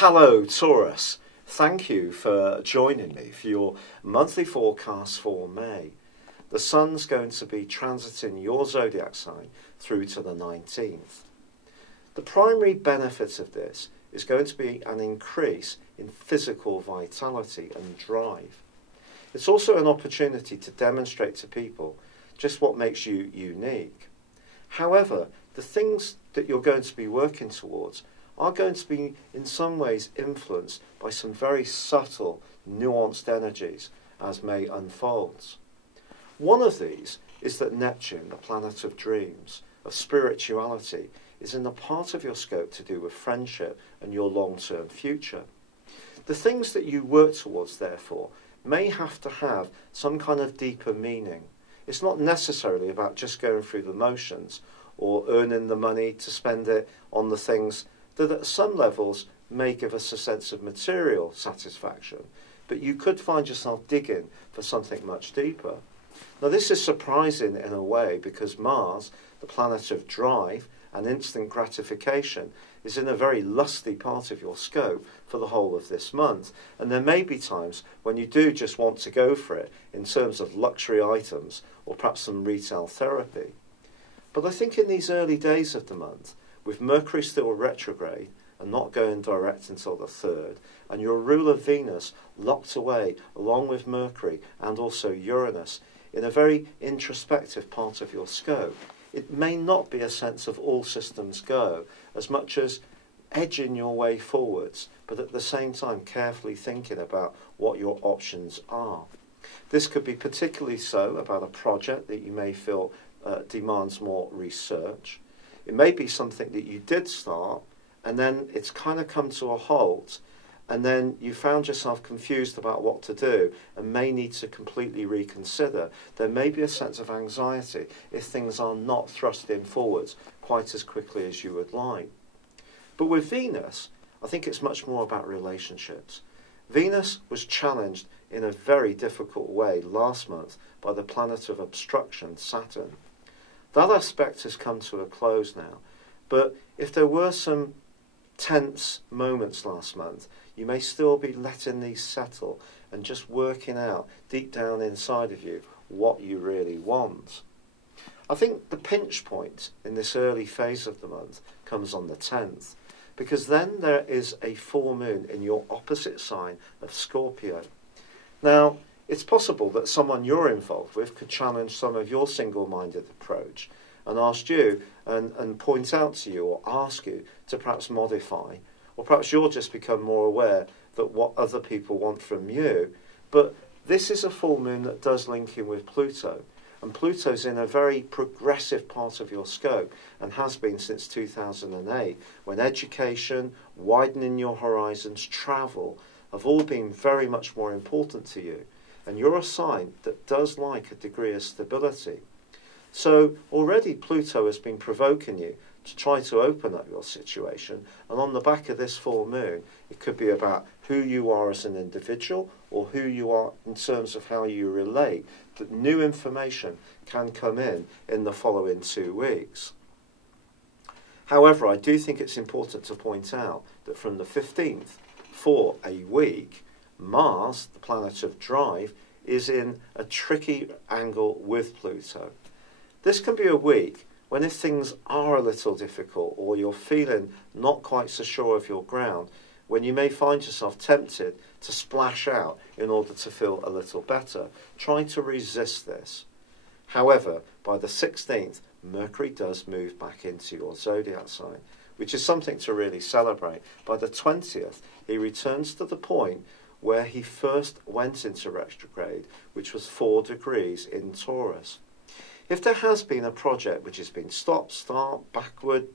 Hello, Taurus. Thank you for joining me for your monthly forecast for May. The Sun's going to be transiting your zodiac sign through to the 19th. The primary benefit of this is going to be an increase in physical vitality and drive. It's also an opportunity to demonstrate to people just what makes you unique. However, the things that you're going to be working towards are going to be in some ways influenced by some very subtle, nuanced energies as May unfolds. One of these is that Neptune, the planet of dreams, of spirituality, is in a part of your scope to do with friendship and your long-term future. The things that you work towards, therefore, may have to have some kind of deeper meaning. It's not necessarily about just going through the motions or earning the money to spend it on the things that at some levels may give us a sense of material satisfaction, but you could find yourself digging for something much deeper. Now, this is surprising in a way because Mars, the planet of drive and instant gratification, is in a very lusty part of your scope for the whole of this month. And there may be times when you do just want to go for it in terms of luxury items or perhaps some retail therapy. But I think in these early days of the month, with Mercury still retrograde and not going direct until the 3rd, and your ruler Venus locked away along with Mercury and also Uranus in a very introspective part of your scope, it may not be a sense of all systems go as much as edging your way forwards, but at the same time carefully thinking about what your options are. This could be particularly so about a project that you may feel demands more research. It may be something that you did start and then it's kind of come to a halt, and then you found yourself confused about what to do and may need to completely reconsider. There may be a sense of anxiety if things are not thrust in forwards quite as quickly as you would like. But with Venus, I think it's much more about relationships. Venus was challenged in a very difficult way last month by the planet of obstruction, Saturn. That aspect has come to a close now, but if there were some tense moments last month, you may still be letting these settle and just working out deep down inside of you what you really want. I think the pinch point in this early phase of the month comes on the 10th, because then there is a full moon in your opposite sign of Scorpio. Now, it's possible that someone you're involved with could challenge some of your single-minded approach and ask you and point out to you or ask you to perhaps modify, or perhaps you'll just become more aware that what other people want from you. But this is a full moon that does link in with Pluto, and Pluto's in a very progressive part of your scope and has been since 2008, when education, widening your horizons, travel have all been very much more important to you. And you're a sign that does like a degree of stability. So already Pluto has been provoking you to try to open up your situation, and on the back of this full moon, it could be about who you are as an individual or who you are in terms of how you relate, that new information can come in the following 2 weeks. However, I do think it's important to point out that from the 15th for a week, Mars, the planet of drive, is in a tricky angle with Pluto. This can be a week when if things are a little difficult or you're feeling not quite so sure of your ground, when you may find yourself tempted to splash out in order to feel a little better. Try to resist this. However, by the 16th, Mercury does move back into your zodiac sign, which is something to really celebrate. By the 20th, he returns to the point where he first went into retrograde, which was 4 degrees in Taurus. If there has been a project which has been stop, start, backward,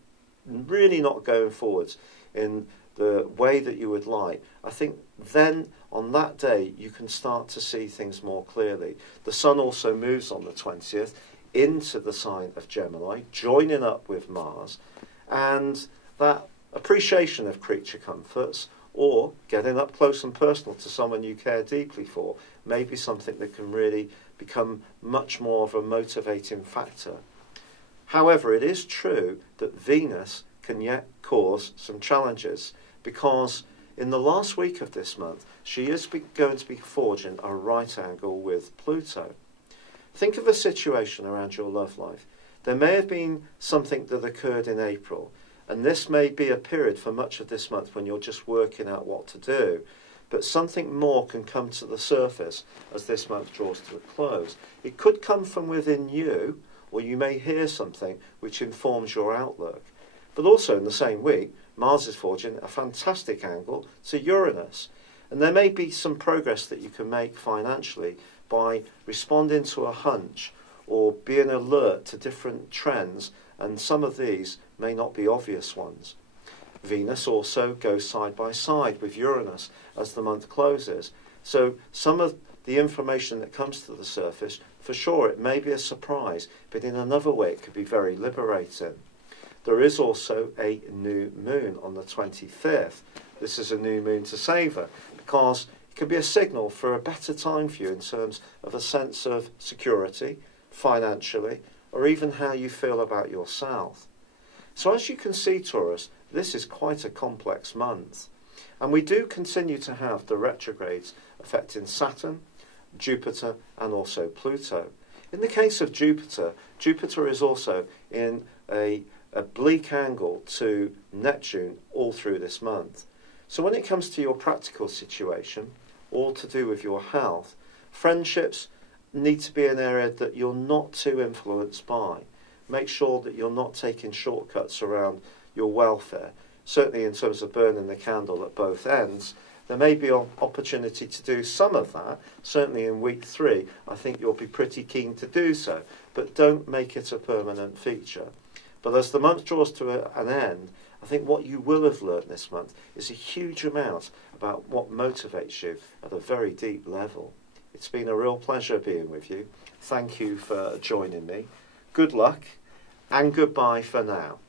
really not going forwards in the way that you would like, I think then on that day you can start to see things more clearly. The Sun also moves on the 20th into the sign of Gemini, joining up with Mars, and that appreciation of creature comforts or getting up close and personal to someone you care deeply for may be something that can really become much more of a motivating factor. However, it is true that Venus can yet cause some challenges, because in the last week of this month, she is going to be forging a right angle with Pluto. Think of a situation around your love life. There may have been something that occurred in April, and this may be a period for much of this month when you're just working out what to do. But something more can come to the surface as this month draws to a close. It could come from within you, or you may hear something which informs your outlook. But also in the same week, Mars is forging a fantastic angle to Uranus. And there may be some progress that you can make financially by responding to a hunch or being alert to different trends, and some of these may not be obvious ones. Venus also goes side by side with Uranus as the month closes. So some of the information that comes to the surface, for sure, it may be a surprise, but in another way it could be very liberating. There is also a new moon on the 25th. This is a new moon to savour because it could be a signal for a better time for you in terms of a sense of security, financially, or even how you feel about yourself. So as you can see, Taurus, this is quite a complex month. And we do continue to have the retrogrades affecting Saturn, Jupiter, and also Pluto. In the case of Jupiter, Jupiter is also in a bleak angle to Neptune all through this month. So when it comes to your practical situation, all to do with your health, friendships need to be an area that you're not too influenced by. Make sure that you're not taking shortcuts around your welfare. Certainly in terms of burning the candle at both ends, there may be an opportunity to do some of that. Certainly in week 3, I think you'll be pretty keen to do so, but don't make it a permanent feature. But as the month draws to an end, I think what you will have learnt this month is a huge amount about what motivates you at a very deep level. It's been a real pleasure being with you. Thank you for joining me. Good luck and goodbye for now.